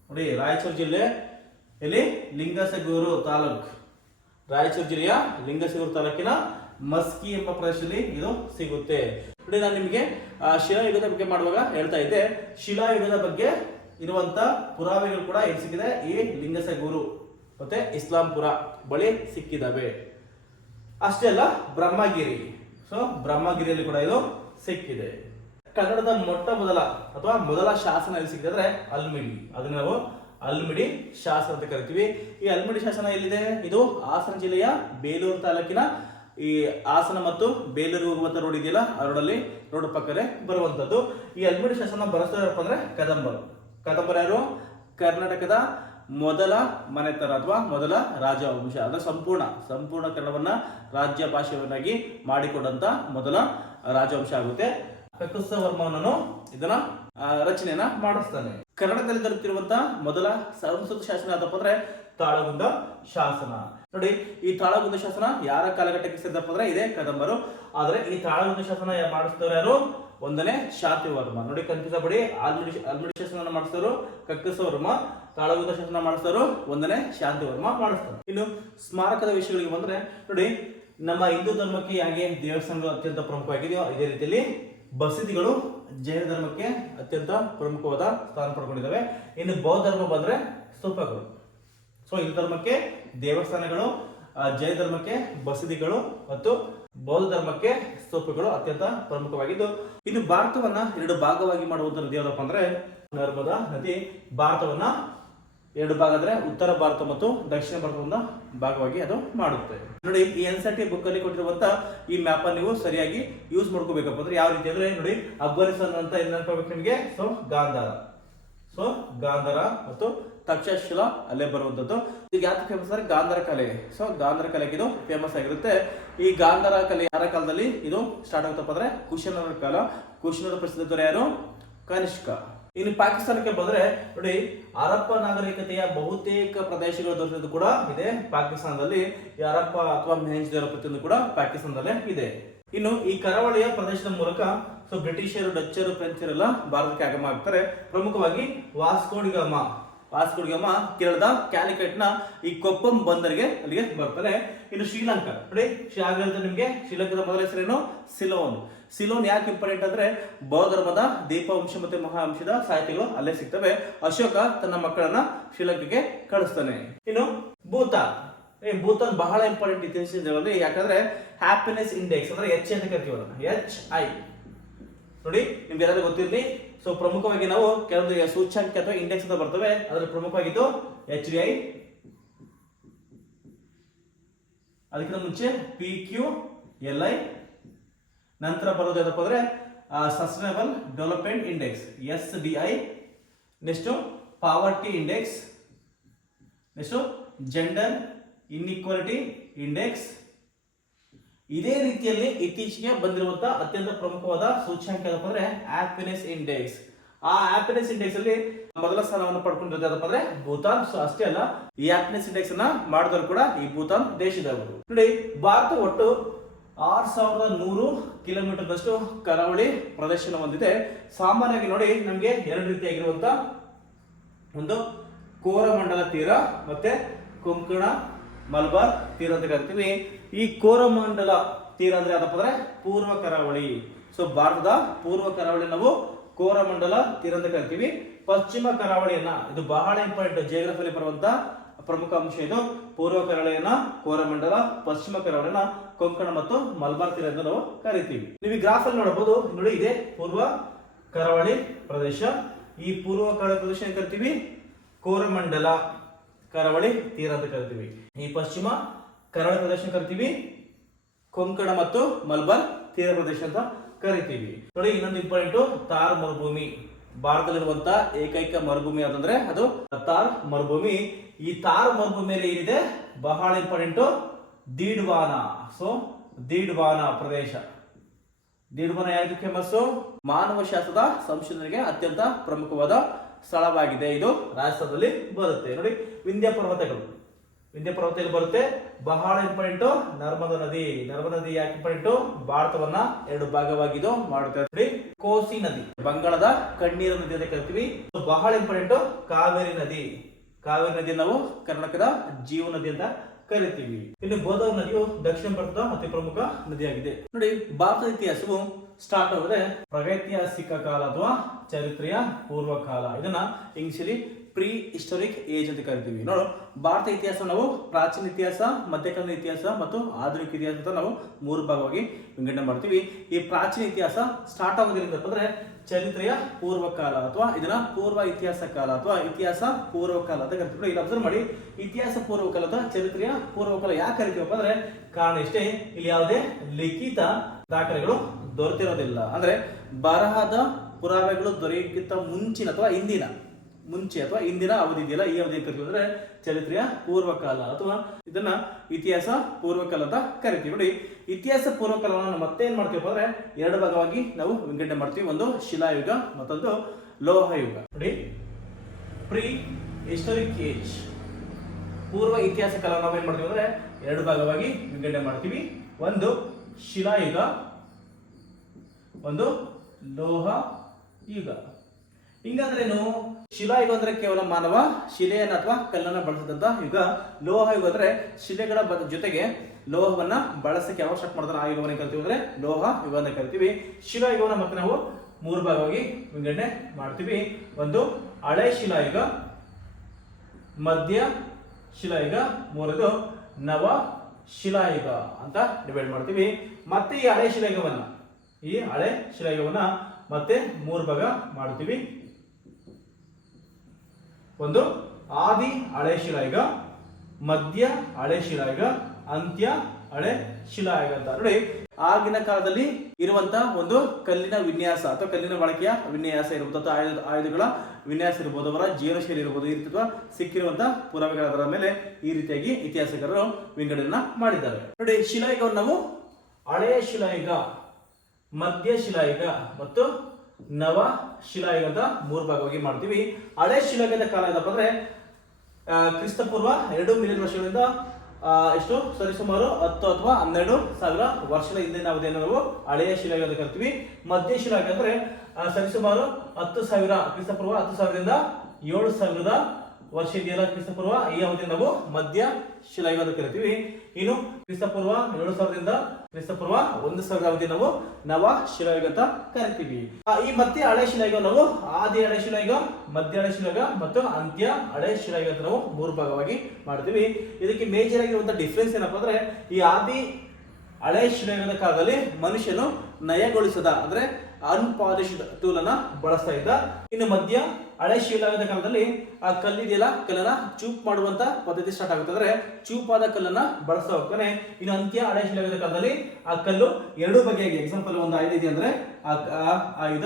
ನೋಡಿ ರಾಯಚೂರು ಜಿಲ್ಲೆ ಇಲ್ಲಿ ಲಿಂಗಸಗೂರು ತಾಲೂಕ್, ರಾಯಚೂರು ಜಿಲ್ಲೆಯ ಲಿಂಗಸಗೂರು ತಾಲೂಕಿನ ಮಸ್ಕಿ ಎಂಬ ಪ್ರದೇಶದಲ್ಲಿ ಇದು ಸಿಗುತ್ತೆ. ನೋಡಿ ನಾನು ನಿಮಗೆ ಶಿಲಾಯುಗದ ಬಗ್ಗೆ ಮಾಡುವಾಗ ಹೇಳ್ತಾ ಇದ್ದೆ. ಶಿಲಾಯುಗದ ಬಗ್ಗೆ ಇರುವಂತ ಪುರಾವೆಗಳು ಕೂಡ ಇಲ್ಲಿ ಸಿಕ್ಕಿದೆ. ಈ ಲಿಂಗಸಗೂರು ಮತ್ತೆ ಇಸ್ಲಾಂಪುರ ಬಳಿ ಸಿಕ್ಕಿದಾವೆ. ಅಷ್ಟೇ ಅಲ್ಲ, ಬ್ರಹ್ಮಗಿರಿ, ಸೊ ಬ್ರಹ್ಮಗಿರಿಯಲ್ಲಿ ಕೂಡ ಇದು ಸಿಕ್ಕಿದೆ. ಕನ್ನಡದ ಮೊಟ್ಟ ಮೊದಲ ಅಥವಾ ಮೊದಲ ಶಾಸನ ಎಲ್ಲಿ ಸಿಕ್ಕಿದೆ ಅಂದ್ರೆ ಅಲ್ಮಿಡಿ. ಅದನ್ನ ನಾವು ಅಲ್ಮಿಡಿ ಶಾಸನ ಅಂತ ಕರಿತೀವಿ. ಈ ಅಲ್ಮಿಡಿ ಶಾಸನ ಎಲ್ಲಿದೆ? ಇದು ಹಾಸನ ಜಿಲ್ಲೆಯ ಬೇಲೂರು ತಾಲೂಕಿನ ಈ ಹಾಸನ ಮತ್ತು ಬೇಲೂರು ಹೋಗುವಂತ ರೋಡ್ ಇದೆಯಲ್ಲ, ಆ ರೋಡ್ ಪಕ್ಕದೇ ಬರುವಂತದ್ದು. ಈ ಅಲ್ಮಿಡಿ ಶಾಸನ ಬರೆಸ್ತಾರಪ್ಪ ಅಂದ್ರೆ ಕದಂಬರು. ಕದಂಬರು ಯಾರು? ಕರ್ನಾಟಕದ ಮೊದಲ ಮನೆತನ ಅಥವಾ ಮೊದಲ ರಾಜವಂಶ. ಅಂದ್ರೆ ಸಂಪೂರ್ಣ ಕನ್ನಡವನ್ನ ರಾಜ್ಯ ಭಾಷೆಯನ್ನಾಗಿ ಮಾಡಿಕೊಂಡಂತ ಮೊದಲ ರಾಜವಂಶ ಆಗುತ್ತೆ. ಕಕ್ಕುತ್ಸವರ್ಮನನ್ನು ಇದನ್ನ ರಚನೆಯನ್ನ ಮಾಡಿಸ್ತಾನೆ. ಕನ್ನಡದಲ್ಲಿ ದೊರೆತಿರುವಂತಹ ಮೊದಲ ಸಂಸ್ಕೃತ ಶಾಸನ ಯಾವ್ದಪ್ಪ ಅಂದ್ರೆ ತಾಳಗುಂದ ಶಾಸನ. ನೋಡಿ, ಈ ತಾಳಗುಂದ ಶಾಸನ ಯಾರ ಕಾಲಘಟ್ಟಕ್ಕೆ ಸೇರಿದಪ್ಪ ಅಂದ್ರೆ ಇದೇ ಕದಂಬರು. ಆದ್ರೆ ಈ ತಾಳಗುಂದ ಶಾಸನ ಮಾಡಿಸಿದವರು ಯಾರು? 1ನೇ ಶಾಂತಿವರ್ಮ. ನೋಡಿ, ಕನ್ಫ್ಯೂಸ್ ಆಗಬೇಡಿ. ಅಲ್ಮಿಡಿ ಶಾಸನ ಮಾಡಿಸಿದವರು ಕಕ್ಕುತ್ಸವರ್ಮ, ತಾಳಗುಂದ ಶಾಸನ ಮಾಡಿಸಿದವರು 1ನೇ ಶಾಂತಿವರ್ಮ ಮಾಡಿಸ್ತಾರೆ. ಇನ್ನು ಸ್ಮಾರಕದ ವಿಷಯಗಳಿಗೆ ಬಂದ್ರೆ ನೋಡಿ, ನಮ್ಮ ಹಿಂದೂ ಧರ್ಮಕ್ಕೆ ಹೇಗೆ ದೇವಸ್ಥಾನಗಳು ಅತ್ಯಂತ ಪ್ರಮುಖವಾಗಿದೆಯೋ ಇದೇ ರೀತಿಯಲ್ಲಿ ಬಸದಿಗಳು ಜೈನ ಧರ್ಮಕ್ಕೆ ಅತ್ಯಂತ ಪ್ರಮುಖವಾದ ಸ್ಥಾನ ಪಡ್ಕೊಂಡಿದ್ದಾವೆ. ಇನ್ನು ಬೌದ್ಧ ಧರ್ಮ ಬಂದ್ರೆ ಸ್ತೂಪಗಳು. ಸೊ ಹಿಂದೂ ಧರ್ಮಕ್ಕೆ ದೇವಸ್ಥಾನಗಳು, ಜೈನ ಧರ್ಮಕ್ಕೆ ಬಸದಿಗಳು ಮತ್ತು ಬೌದ್ಧ ಧರ್ಮಕ್ಕೆ ಸ್ತೂಪಗಳು ಅತ್ಯಂತ ಪ್ರಮುಖವಾಗಿದ್ದು, ಇನ್ನು ಭಾರತವನ್ನ 2 ಭಾಗವಾಗಿ ಮಾಡುವಂತ ನದಿ ಯಾವ್ದಪ್ಪ ಅಂದ್ರೆ ನರ್ಮದಾ ನದಿ. ಭಾರತವನ್ನ 2 ಭಾಗ ಅಂದ್ರೆ ಉತ್ತರ ಭಾರತ ಮತ್ತು ದಕ್ಷಿಣ ಭಾರತವನ್ನ ಭಾಗವಾಗಿ ಅದು ಮಾಡುತ್ತೆ. ನೋಡಿ, ಈ NCERT ಬುಕ್ ಅಲ್ಲಿ ಕೊಟ್ಟಿರುವಂತ ಈ ಮ್ಯಾಪ್ ಅನ್ನು ನೀವು ಸರಿಯಾಗಿ ಯೂಸ್ ಮಾಡ್ಕೋಬೇಕಪ್ಪ ಅಂದ್ರೆ ಯಾವ ರೀತಿ ಅಂದ್ರೆ ನೋಡಿ, ಅಫ್ಘಾನಿಸ್ತಾನ ಅಂತ ನೆನಪಾಗಬೇಕು ನಿಮಗೆ. ಸೊ ಗಾಂಧಾರ ಮತ್ತು ತಕ್ಷಶಿಲಾ ಅಲ್ಲೇ ಬರುವಂತದ್ದು. ಈಗ ಯಾಕೆ ಫೇಮಸ್ ಅಂದ್ರೆ ಗಾಂಧಾರ ಕಲೆ. ಸೊ ಗಾಂಧಾರ ಕಲೆಗೆ ಇದು ಫೇಮಸ್ ಆಗಿರುತ್ತೆ. ಈ ಗಾಂಧಾರ ಕಲೆ ಯಾರ ಕಾಲದಲ್ಲಿ ಇದು ಸ್ಟಾರ್ಟ್ ಆಗುತ್ತಪ್ಪ ಅಂದ್ರೆ ಕುಶನರ ಕಾಲ. ಕುಶನರ ಪ್ರಸಿದ್ಧ ದೊರೆ ಯಾರು? ಕನಿಷ್ಕ. ಇನ್ನು ಪಾಕಿಸ್ತಾನಕ್ಕೆ ಬಂದ್ರೆ ನೋಡಿ, ಹರಪ್ಪ ನಾಗರಿಕತೆಯ ಬಹುತೇಕ ಪ್ರದೇಶಗಳು ದೊರೆತದ್ದು ಕೂಡ ಇದೆ ಪಾಕಿಸ್ತಾನದಲ್ಲಿ. ಈ ಹರಪ್ಪ ಅಥವಾ ಮೊಹೆಂಜೊದಾರೋ ಪ್ರತಿಯೊಂದು ಕೂಡ ಪಾಕಿಸ್ತಾನದಲ್ಲೇ ಇದೆ. ಇನ್ನು ಈ ಕರಾವಳಿಯ ಪ್ರದೇಶದ ಮೂಲಕ ಸೊ ಬ್ರಿಟಿಷರು, ಡಚ್ಚರು, ಫ್ರೆಂಚರೆಲ್ಲ ಭಾರತಕ್ಕೆ ಆಗಮ ಆಗ್ತಾರೆ. ಪ್ರಮುಖವಾಗಿ ವಾಸ್ಕೋಡಿಗಾಮ ಕೇರಳದ ಕ್ಯಾಲಿಕಟ್ ನ ಈ ಕೊಪ್ಪಂ ಬಂದರಿಗೆ ಅಲ್ಲಿಗೆ ಬರ್ತಾರೆ. ಇನ್ನು ಶ್ರೀಲಂಕಾ ನೋಡಿ, ನಿಮ್ಗೆ ಶ್ರೀಲಂಕಾದ ಮೊದಲ ಹೆಸರೇನು? ಸಿಲೋನ್ ಯಾಕೆ ಇಂಪಾರ್ಟೆಂಟ್ ಅಂದ್ರೆ ಬೌದ್ಧ ಧರ್ಮದ ದೀಪವಂಶ ಮತ್ತು ಮಹಾವಂಶದ ಸಾಹಿತ್ಯಗಳು ಅಲ್ಲೇ ಸಿಗ್ತವೆ. ಅಶೋಕ ತನ್ನ ಮಕ್ಕಳನ್ನ ಶ್ರೀಲಂಕಾಗೆ ಕಳಿಸ್ತಾನೆ. ಇನ್ನು ಭೂತಾನ್ ಬಹಳ ಇಂಪಾರ್ಟೆಂಟ್ ಇತಿಹಾಸದಲ್ಲಿ. ಯಾಕಂದ್ರೆ ಹ್ಯಾಪಿನೆಸ್ ಇಂಡೆಕ್ಸ್ ಅಂದ್ರೆ HI ಅಂತ ಕರಿತೀವಿ. HI ನೋಡಿ, ನಿಮ್ಗೆ ಯಾರಾದ್ರೂ ಗೊತ್ತಿರಲಿ. ಸೊ ಪ್ರಮುಖವಾಗಿ ನಾವು ಕೆಲವೊಂದು ಸೂಚ್ಯಂಕ ಅಥವಾ ಇಂಡೆಕ್ಸ್ ಅಂತ ಬರ್ತವೆ. ಅದ್ರಲ್ಲಿ ಪ್ರಮುಖವಾಗಿದ್ದು HDI, ಅದಕ್ಕಿಂತ ಮುಂಚೆ PQLI, ನಂತರ ಬರೋದು ಏನಪ್ಪ ಅಂದ್ರೆ sustainable development index SDI, next poverty index, next gender inequality index. ಇದೇ ರೀತಿಯಲ್ಲಿ ಇತ್ತೀಚೆಗೆ ಬಂದಿರುವಂತಹ ಅತ್ಯಂತ ಪ್ರಮುಖವಾದ ಸೂಚ್ಯಂಕ ಏನಪ್ಪ ಅಂದ್ರೆ ಹ್ಯಾಪಿನೆಸ್ ಇಂಡೆಕ್ಸ್. ಆ ಹ್ಯಾಪಿನೆಸ್ ಇಂಡೆಕ್ಸ್ ಅಲ್ಲಿ ಮೊದಲ ಸ್ಥಾನವನ್ನು ಪಡ್ಕೊಂಡಿರೋದು ಏನಪ್ಪ ಅಂದ್ರೆ ಭೂತಾನ್. ಸೊ ಅಷ್ಟೇ ಅಲ್ಲ, ಈ ಹ್ಯಾಪಿನೆಸ್ ಇಂಡೆಕ್ಸ್ ಅನ್ನ ಮಾಡಿದವರು ಕೂಡ ಈ ಭೂತಾನ್ ದೇಶದವರು. ನೋಡಿ, ಭಾರತ ಒಟ್ಟು 6100 ಕಿಲೋಮೀಟರ್ದಷ್ಟು ಕರಾವಳಿ ಪ್ರದೇಶನ ಹೊಂದಿದೆ. ಸಾಮಾನ್ಯವಾಗಿ ನೋಡಿ, ನಮಗೆ 2 ರೀತಿಯಾಗಿರುವಂತ ಒಂದು ಕೋರಮಂಡಲ ತೀರ ಮತ್ತೆ ಕೊಂಕಣ ಮಲಬಾರ್ ತೀರ ಅಂತ ಕರಿತೀವಿ. ಈ ಕೋರಮಂಡಲ ತೀರ ಅಂದ್ರೆ ಯಾವ್ದಪ್ಪ ಅಂದ್ರೆ ಪೂರ್ವ ಕರಾವಳಿ. ಸೊ ಭಾರತದ ಪೂರ್ವ ಕರಾವಳಿ ನಾವು ಕೋರಮಂಡಲ ತೀರ ಅಂತ ಕರಿತೀವಿ. ಪಶ್ಚಿಮ ಕರಾವಳಿಯನ್ನ, ಇದು ಬಹಳ ಇಂಪಾರ್ಟೆಂಟ್ ಜಿಯೋಗ್ರಫಿಯಲ್ಲಿ ಬರುವಂತ ಪ್ರಮುಖ ಅಂಶ ಇದು. ಪೂರ್ವ ಕರಾವಳಿಯನ್ನ ಕೋರಮಂಡಲ, ಪಶ್ಚಿಮ ಕರಾವಳಿಯನ್ನ ಕೊಂಕಣ ಮತ್ತು ಮಲಬಾರ್ ತೀರ ಎಂದು ನಾವು ಕರಿತೀವಿ. ನೀವು ಈ ಗ್ರಾಫ್ ಅಲ್ಲಿ ನೋಡಬಹುದು. ನೋಡಿ, ಇದೆ ಪೂರ್ವ ಕರಾವಳಿ ಪ್ರದೇಶ. ಈ ಪೂರ್ವ ಕರಾವಳಿ ಪ್ರದೇಶ ಏನ್ ಕರಿತೀವಿ? ಕೋರಮಂಡಲ ಕರಾವಳಿ ತೀರ ಅಂತ ಕರಿತೀವಿ. ಈ ಪಶ್ಚಿಮ ಕರಾವಳಿ ಪ್ರದೇಶ ಕರಿತೀವಿ ಕೊಂಕಣ ಮತ್ತು ಮಲಬಾರ್ ತೀರ ಪ್ರದೇಶ ಅಂತ ಕರಿತೀವಿ. ನೋಡಿ, ಇನ್ನೊಂದು ಇಂಪಾರ್ಟೆಂಟ್ ಥಾರ್ ಮರುಭೂಮಿ. ಭಾರತದಲ್ಲಿರುವಂತ ಏಕೈಕ ಮರುಭೂಮಿ ಯಾವ್ದಂದ್ರೆ ಅದು ಥಾರ್ ಮರುಭೂಮಿ. ಈ ಥಾರ್ ಮರುಭೂಮಿಯಲ್ಲಿ ಏನಿದೆ ಬಹಳ ಇಂಪಾರ್ಟೆಂಟ್ ದೀಡ್ವಾನ. ಸೊ ದೀಡ್ವಾನ ಪ್ರದೇಶ, ದೀಡ್ವಾನ ಯಾವ್ದು ಫೇಮಸ್? ಮಾನವ ಶಾಸ್ತ್ರದ ಸಂಶೋಧನೆಗೆ ಅತ್ಯಂತ ಪ್ರಮುಖವಾದ ಸ್ಥಳವಾಗಿದೆ. ಇದು ರಾಜಸ್ಥಾನದಲ್ಲಿ ಬರುತ್ತೆ. ನೋಡಿ, ವಿಂಧ್ಯ ಪರ್ವತಗಳು ಬರುತ್ತೆ. ಬಹಳ ಇಂಪಾರ್ಟೆಂಟ್ ನರ್ಮದಾ ನದಿ ಯಾಕೆ ಇಂಪಾರ್ಟೆಂಟ್? ಭಾರತವನ್ನ 2 ಭಾಗವಾಗಿದ್ದು ಮಾಡುತ್ತೆ. ನೋಡಿ, ಕೋಸಿ ನದಿ ಬಂಗಾಳದ ಕಣ್ಣೀರು ನದಿ ಅಂತ ಕರಿತೀವಿ. ಬಹಳ ಇಂಪಾರ್ಟೆಂಟ್ ಕಾವೇರಿ ನದಿ ನಾವು ಕರ್ನಾಟಕದ ಜೀವ ನದಿ ಅಂತ ಕರಿತೀವಿ. ಇನ್ನು ಗೋದಾವರಿ ನದಿಯು ದಕ್ಷಿಣ ಭಾರತದ ಅತಿ ಪ್ರಮುಖ ನದಿಯಾಗಿದೆ. ನೋಡಿ, ಭಾರತದ ಇತಿಹಾಸವು ಸ್ಟಾರ್ಟ್ ಆಗೋದೇ ಪ್ರಾಗೈತಿಹಾಸಿಕ ಕಾಲ ಅಥವಾ ಚರಿತ್ರೆಯ ಪೂರ್ವ ಕಾಲ. ಇದನ್ನ ಇಂಗ್ಲಿಷಲ್ಲಿ ಪ್ರೀ ಹಿಸ್ಟೋರಿಕ್ ಏಜ್ ಅಂತ ಕರಿತೀವಿ. ನೋಡು, ಭಾರತ ಇತಿಹಾಸ ನಾವು ಪ್ರಾಚೀನ ಇತಿಹಾಸ, ಮಧ್ಯಕಾಲೀನ ಇತಿಹಾಸ ಮತ್ತು ಆಧುನಿಕ ಇತಿಹಾಸ ಅಂತ ನಾವು 3 ಭಾಗವಾಗಿ ವಿಂಗಡಣೆ ಮಾಡ್ತೀವಿ. ಈ ಪ್ರಾಚೀನ ಇತಿಹಾಸ ಸ್ಟಾರ್ಟ್ ಆಗೋದ್ರಿಂದ ಅಂದ್ರೆ ಚರಿತ್ರೆಯ ಪೂರ್ವ ಕಾಲ ಅಥವಾ ಇದನ್ನ ಪೂರ್ವ ಇತಿಹಾಸ ಕಾಲ ಅಥವಾ ಇತಿಹಾಸ ಪೂರ್ವ ಕಾಲ ಅಂತ ಕರಿತೀವಿ. ಇಲ್ಲಿ ಅಬ್ಸರ್ವ್ ಮಾಡಿ, ಇತಿಹಾಸ ಪೂರ್ವ ಕಾಲ ಅಥವಾ ಚರಿತ್ರೆಯ ಪೂರ್ವ ಕಾಲ ಯಾಕೆ ಕರಿತೀವಪ್ಪ ಅಂದ್ರೆ ಕಾರಣ ಇಷ್ಟೇ, ಇಲ್ಲಿ ಯಾವುದೇ ಲಿಖಿತ ದಾಖಲೆಗಳು ದೊರೆತಿರೋದಿಲ್ಲ. ಅಂದ್ರೆ ಬರಹದ ಪುರಾವೆಗಳು ದೊರೆಯಕ್ಕಿಂತ ಮುಂಚಿನ ಅಥವಾ ಇಂದಿನ ಅವಧಿ ಇದೆಯಲ್ಲ, ಈ ಅವಧಿ ಕರಿತೀವಿ ಅಂದ್ರೆ ಚರಿತ್ರೆಯ ಪೂರ್ವಕಾಲ ಅಥವಾ ಇದನ್ನ ಇತಿಹಾಸ ಪೂರ್ವಕಾಲ ಅಂತ ಕರಿತೀವಿ. ನೋಡಿ, ಇತಿಹಾಸ ಪೂರ್ವಕಾಲವನ್ನು ಮತ್ತೆ ಏನ್ ಮಾಡ್ತೀವಿ ಅಂದ್ರೆ 2 ಭಾಗವಾಗಿ ನಾವು ವಿಂಗಡಣೆ ಮಾಡ್ತೀವಿ. ಒಂದು ಶಿಲಾಯುಗ, ಮತ್ತೊಂದು ಲೋಹಯುಗ. ನೋಡಿ, ಪ್ರೀ ಹಿಸ್ಟೋರಿಕ್ ಏಜ್ ಪೂರ್ವ ಇತಿಹಾಸ ಕಾಲ ನಾವು ಏನ್ ಮಾಡ್ತೀವಿ ಅಂದ್ರೆ 2 ಭಾಗವಾಗಿ ವಿಂಗಡಣೆ ಮಾಡ್ತೀವಿ. ಒಂದು ಶಿಲಾಯುಗ, ಒಂದು ಲೋಹ ಯುಗ. ಹಿಂಗಂದ್ರೇನು? ಶಿಲಾಯುಗ ಅಂದ್ರೆ ಕೇವಲ ಮಾನವ ಶಿಲೆಯನ್ನ ಅಥವಾ ಕಲ್ಲನ್ನ ಬಳಸಿದಂತ ಯುಗ. ಲೋಹ ಯುಗ ಅಂದ್ರೆ ಶಿಲೆಗಳ ಜೊತೆಗೆ ಲೋಹವನ್ನ ಬಳಸಕ್ಕೆ ಯಾವಾಗ ಸ್ಟಾರ್ಟ್ ಮಾಡ್ತಾರೆ ಆ ಯುಗವನ್ನ ಕರಿತೀವಿ ಅಂದ್ರೆ ಲೋಹ ಯುಗ ಅಂತ ಕರಿತೀವಿ. ಶಿಲಾಯುಗವನ್ನ ಮತ್ತೆ ನಾವು 3 ಭಾಗವಾಗಿ ವಿಂಗಡಣೆ ಮಾಡ್ತೀವಿ. ಒಂದು ಹಳೆ ಶಿಲಾಯುಗ, ಮಧ್ಯ ಶಿಲಾಯುಗ, 3ನೇದು ನವ ಶಿಲಾಯುಗ ಅಂತ ಡಿವೈಡ್ ಮಾಡ್ತೀವಿ. ಮತ್ತೆ ಈ ಹಳೆ ಶಿಲಾಯುಗವನ್ನ ಮತ್ತೆ 3 ಭಾಗ ಮಾಡ್ತೀವಿ. ಒಂದು ಆದಿ ಹಳೆ ಶಿಲಾಯುಗ, ಮಧ್ಯ ಹಳೆ ಶಿಲಾಯುಗ, ಅಂತ್ಯ ಹಳೆ ಶಿಲಾಯುಗ ಅಂತ. ನೋಡಿ, ಆಗಿನ ಕಾಲದಲ್ಲಿ ಇರುವಂತಹ ಒಂದು ಕಲ್ಲಿನ ವಿನ್ಯಾಸ ಅಥವಾ ಕಲ್ಲಿನ ಬಳಕೆಯ ವಿನ್ಯಾಸ ಇರಬಹುದು ಅಥವಾ ಆಯುಧಗಳ ವಿನ್ಯಾಸ ಇರಬಹುದು, ಅವರ ಜೀವನ ಶೈಲಿ ಇರಬಹುದು, ಈ ರೀತಿ ಸಿಕ್ಕಿರುವಂತಹ ಪುರಾವೆಗಳ ಮೇಲೆ ಈ ರೀತಿಯಾಗಿ ಇತಿಹಾಸಕಾರರು ವಿಂಗಡಣೆ ಮಾಡಿದ್ದಾರೆ. ನೋಡಿ, ಶಿಲಾಯುಗವನ್ನು ನಾವು ಹಳೆಯ ಶಿಲಾಯುಗ, ಮಧ್ಯ ಶಿಲಾಯುಗ ಮತ್ತು ನವ ಶಿಲಾಯುಗ ಅಂತ 3 ಭಾಗವಾಗಿ ಮಾಡ್ತೀವಿ. ಹಳೆ ಶಿಲಾಯುಗದ ಕಾಲ ಏನಪ್ಪ ಅಂದ್ರೆ ಕ್ರಿಸ್ತಪೂರ್ವ 2 ಮಿಲಿಯನ್ ವರ್ಷಗಳಿಂದ ಎಷ್ಟು ಸರಿಸುಮಾರು 10 ಅಥವಾ 12 ಸಾವಿರ ವರ್ಷದ ಹಿಂದಿನ ಅವಧಿಯನ್ನು ನಾವು ಹಳೆಯ ಶಿಲಾಯುಗ ಅಂತ ಕರಿತೀವಿ. ಮಧ್ಯ ಶಿಲಾಯುಗ ಅಂದ್ರೆ ಸರಿಸುಮಾರು 10,000 ಕ್ರಿಸ್ತಪೂರ್ವ 10,000ರಿಂದ 7,000 ವರ್ಷ ಇದೆಯಲ್ಲ ಕ್ರಿಸ್ತಪೂರ್ವ, ಈ ಅವಧಿಯನ್ನು ನಾವು ಮಧ್ಯ ಶಿಲಾಯುಗ ಅಂತ ಕರಿತೀವಿ. ಇನ್ನು ಕ್ರಿಸ್ತಪೂರ್ವ 7,000ರಿಂದ ಕ್ರಿಸ್ತಪೂರ್ವ 1,000 ಅವಧಿ ನಾವು ನವ ಶಿಲಾಯುಗ ಅಂತ ಕರಿತೀವಿ. ಈ ಮತ್ತೆ ಹಳೆ ಶಿಲಾಯುಗ ನಾವು ಆದಿ ಹಳೆ ಶಿಲಾಯುಗ, ಮಧ್ಯ ಹಳೆ ಶಿಲಾಯುಗ ಮತ್ತು ಅಂತ್ಯ ಹಳೆ ಶಿಲಾಯುಗ ಅಂತ ನಾವು 3 ಭಾಗವಾಗಿ ಮಾಡ್ತೀವಿ. ಇದಕ್ಕೆ ಮೇಜರ್ ಆಗಿರುವಂತಹ ಡಿಫ್ರೆನ್ಸ್ ಏನಪ್ಪಾ ಅಂದ್ರೆ ಈ ಆದಿ ಹಳೆ ಶಿಲಾಯುಗದ ಕಾಲದಲ್ಲಿ ಮನುಷ್ಯನು ನಯಗೊಳಿಸದ ಅಂದ್ರೆ ಅನ್ಪಾಲಿಶ್ಡ್ ಟೂಲ್ ಅನ್ನ ಬಳಸ್ತಾ ಇದ್ದ. ಇನ್ನು ಮಧ್ಯ ಹಳೆ ಶಿಲಾಯುಗದ ಕಾಲದಲ್ಲಿ ಆ ಕಲ್ಲಿದೆಯಲ್ಲ, ಕಲ್ಲನ್ನ ಚೂಪ್ ಮಾಡುವಂತ ಪದ್ಧತಿ ಸ್ಟಾರ್ಟ್ ಆಗುತ್ತೆ, ಅಂದ್ರೆ ಚೂಪಾದ ಕಲ್ಲನ್ನ ಬಳಸ್ತಾ ಹೋಗ್ತಾನೆ. ಇನ್ನು ಅಂತ್ಯ ಹಳೆ ಶಿಲಾಯುಗದ ಕಾಲದಲ್ಲಿ ಆ ಕಲ್ಲು 2 ಬಗೆಯಾಗಿ, ಎಕ್ಸಾಂಪಲ್ ಒಂದು ಆಯುಧ ಇದೆ ಅಂದ್ರೆ ಆ ಆಯುಧ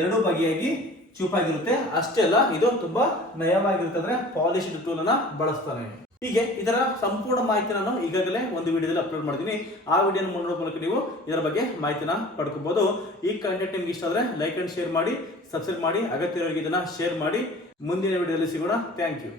2 ಬಗೆಯಾಗಿ ಚೂಪಾಗಿರುತ್ತೆ. ಅಷ್ಟೇ ಅಲ್ಲ, ಇದು ತುಂಬಾ ನಯವಾಗಿರುತ್ತೆ, ಅಂದ್ರೆ ಪಾಲಿಶ್ಡ್ ಟೂಲ್ ಅನ್ನ ಬಳಸ್ತಾನೆ. ಹೀಗೆ ಇದರ ಸಂಪೂರ್ಣ ಮಾಹಿತಿ ನಾನು ಈಗಾಗಲೇ ಒಂದು ವಿಡಿಯೋದಲ್ಲಿ ಅಪ್ಲೋಡ್ ಮಾಡಿದ್ದೀನಿ. ಆ ವಿಡಿಯೋನ ನೋಡೋ ಮೂಲಕ ನೀವು ಇದರ ಬಗ್ಗೆ ಮಾಹಿತಿನ ಪಡ್ಕೋಬಹುದು. ಈ ಕಂಟೆಂಟ್ ನಿಮ್ಗೆ ಇಷ್ಟ ಆದರೆ ಲೈಕ್ ಅಂಡ್ ಶೇರ್ ಮಾಡಿ, ಸಬ್ಸ್ಕ್ರೈಬ್ ಮಾಡಿ, ಅಗತ್ಯ ಇರೋರಿಗೆ ಇದನ್ನ ಶೇರ್ ಮಾಡಿ. ಮುಂದಿನ ವಿಡಿಯೋದಲ್ಲಿ ಸಿಗೋಣ. Thank you.